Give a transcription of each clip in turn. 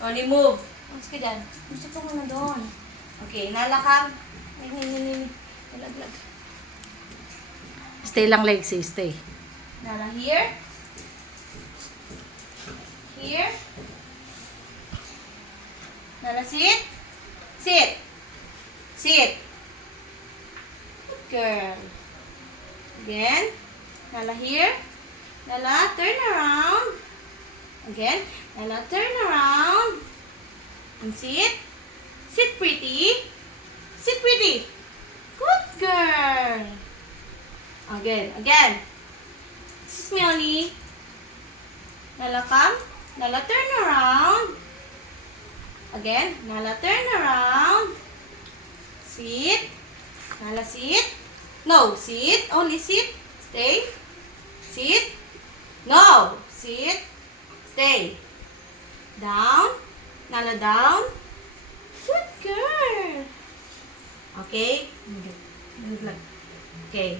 Oli, move. Mas ka dyan. Gusto ko muna doon. Okay, nalakam. Nalaglag. Stay lang, Lexi. Stay. Nala, here. Here. Nala, sit. Sit. Sit. Good girl. Again. Nala, here. Nala, turn around. Again. Nala, turn around. And sit. Sit pretty. Sit pretty. Good girl. Again. Again. This is Melly. Nala, come. Nala, turn around. Again. Nala, turn around. Sit. Nala, sit. No, sit. Only sit. Stay. Sit. No. Sit. Stay. Down. Nala, down. Good girl. Okay. Okay.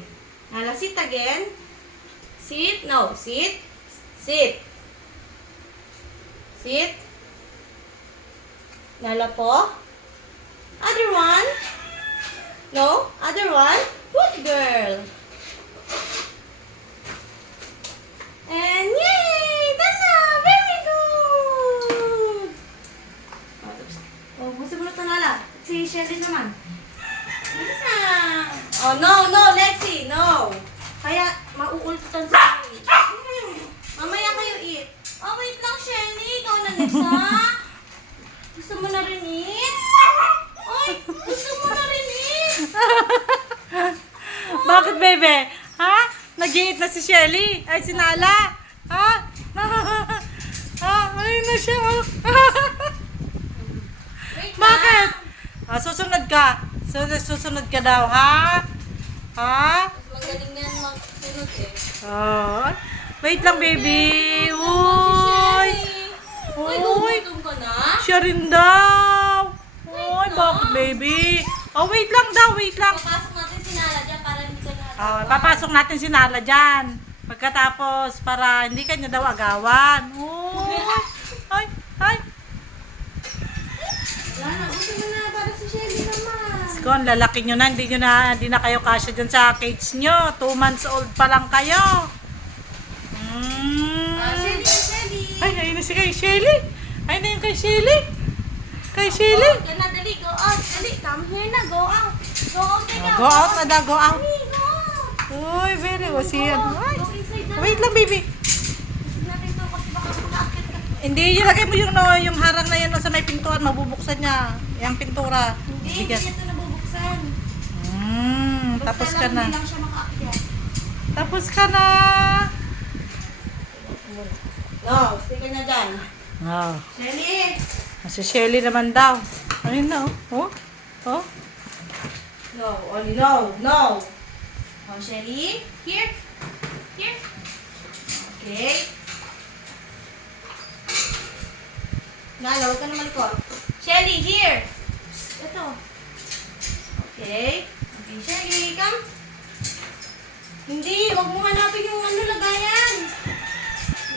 Nala, sit again. Sit. No. Sit. Sit. Sit. Nala po. Other one. No. Other one. Good girl. And yay! Tala! Very good! Oh, gusto mo na ito, Nala. Si Shelly naman. Bilis na. Oh, no, no, Lexi, no. Kaya, mauultutan sa eat. Mamaya kayo eat. Oh, wait lang, Shelly. Ikaw na next, ha? Gusto mo na rin eat? Oy, gusto mo na rin eat? Bakit, bebe? Ha? Nag-i-eat na si Shelly? Ay, si Nala? Ha? Ayun na siya. Oh. Wait Bakit? lang. Susunod ka. Susunod ka daw, ha? Ha? Magaling yan magsunod eh. Oh. Wait lang, baby. Uy! Uy. Uy, gugutom ka na? Siya rin daw. Uy, bakit, baby? Oh, wait lang daw, wait lang. Papasok natin si Nala dyan para hindi ka na... Papasok natin si Nala dyan. Pagkatapos, para hindi kanya daw agawan. Uy. Ay, ay. Wala na, gusto mo na para si Shelly naman. Skon, lalaki nyo na. Hindi na kayo kasya dyan sa cage nyo. 2 months old pa lang kayo. Shelly, Shelly. Ay, ayun na si kay Shelly. Ayun na yung kay Shelly. Kay Shelly. Go na, dali, go out. Dali, come here na, go out. Go out na Go out na daw, go out. Dali, go out. Uy, very wasiyan. Ay. Go inside na. Wait lang, baby. Isip natin to kasi baka mag-aakit ka. Hindi, ilagay mo yung, no, yung harang na yan no, sa may pintuan. Mabubuksan niya. Yung pintura. Hindi Bigat. ito nabubuksan. Tapos Basta ka lang, na. hindi lang siya makaakyat. Tapos ka na. No, stay ka na dyan. Oh. Shelly! Si Shelly naman daw. Ayun na, oh. Oh. No, Oli, no, no. Oh, Shelly, here. Here. Okay. Nala, huwag ka na malikot. Shelly, here. Ito. Okay. Okay, Shelly, come. Hindi, huwag mo hanapin yung ano lagayan.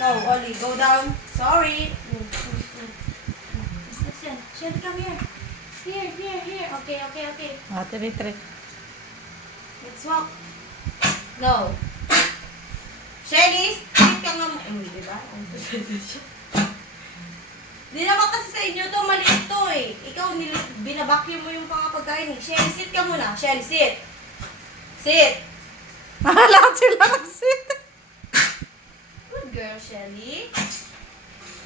No, Oli, go down. Sorry. Listen, Shelly, come here. Here, here, here. Okay, okay, okay. Tiri. Let's walk. No. Shelly, sit ka nga mo. Di ba? Di naman kasi sa inyo to, maliit to eh. Ikaw, binabacuum mo yung mga pagkain eh. Shelly, sit ka muna. Shelly, sit. Sit. Lahat sila nag-sit. Good girl, Shelly.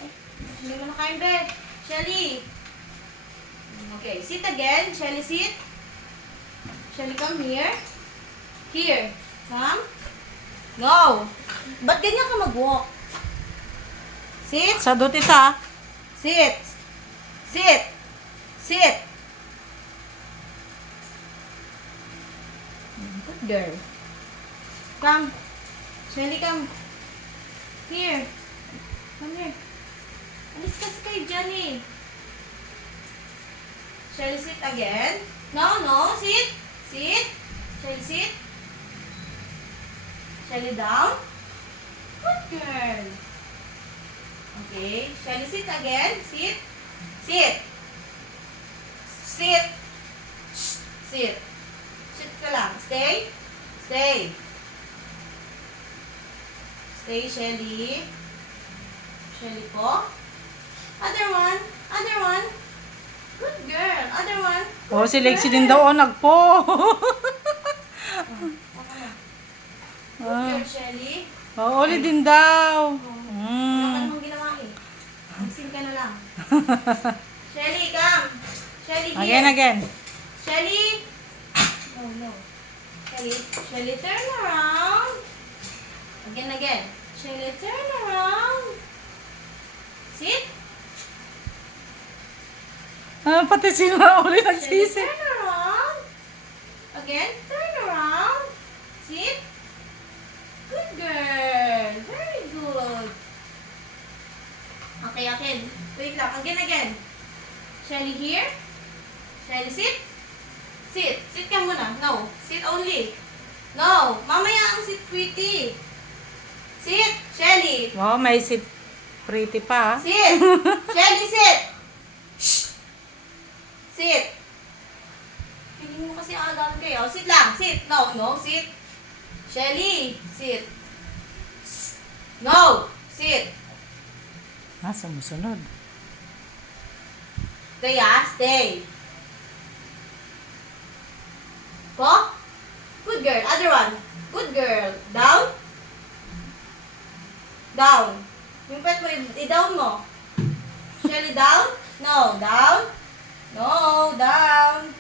Eh, hindi mo na kain, be. Shelly. Okay, sit again. Shelly, sit. Shelly, come here. Here. Come. No. Ba't ganyan ka mag-walk? Sit. Sa dutita. Sit. Sit. Sit. Good girl. Come. Shelly, come. Here. Come here. Alis kasi kayo dyan eh. Shelly, sit again. No, no. Sit. Sit. Shelly, sit. Shelly, down. Good girl. Okay. Shelly, sit again. Sit. Sit. Sit. Sit. Sit ka lang. Stay. Stay. Stay, Shelly. Shelly po. Other one. Other one. Good girl. Other one. Oh, si Lexie din daw, oh, nagpo. Good girl, Shelly. Oh, ulit din daw. Wala ka namang ginawa eh. Magsin ka na lang. Shelly, come. Shelly, here. Again, again. Shelly. No, no. Shelly. Shelly, turn around. Again, again. Shelly, turn around. Sit. Ah, pati sila ulit Shelly, nagsisi. turn around. Again, turn around. Sit. Good girl. Very good. Okay, okay. Wait lang. Again, again. Shelly here. Shelly, sit. Sit. Sit ka muna. No. Sit only. No. Mamaya ang sit pretty. Sit. Shelly. Wow, may si pretty pa. Ah. Sit. Shelly, sit. Shh. Sit. Hindi mo kasi agawan kayo. Sit lang. Sit. No. No. Sit. Shelly. Sit. No. Sit. Ah, sumusunod. Stay, ah. Stay. Po? Good girl. Other one. Good girl. Down. Down. Yung pet mo, i-down mo. Shelly, down? No. Down? No. Down.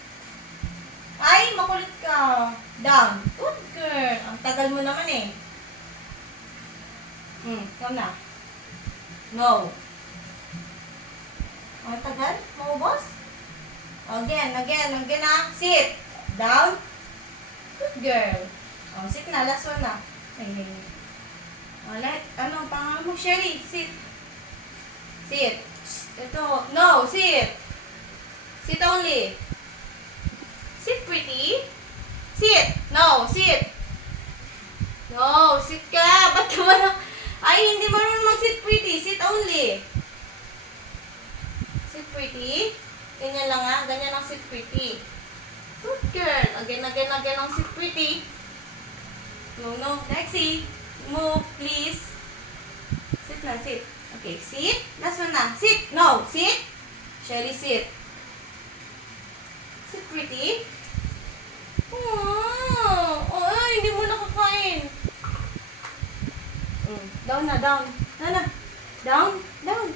Ay, makulit ka. Down. Good girl. Ang tagal mo naman eh. Come na. No. Ang tagal? Maubos? Again, again, again na. Sit. Down. Good girl. Oh, sit na. Last one na. Ay. Alright. Ano, pangalan mo? Shelly, sit. Sit. Ito. No, sit. Sit only. Sit, pretty. Sit. No, sit. No, sit ka. Ba't naman ay, hindi marunong mag-sit, pretty. Sit only. Sit, pretty. Ganyan lang ah. Ganyan ang sit, pretty. Good girl. Again, again, again ang sit, pretty. No, no. Lexie, move, please. Sit na, sit. Okay, sit. Last one na. Sit. No, sit. Shelly, sit. Sit, pretty. Oh, ay, hindi mo nakakain. Down na, down. Down na. Down, down.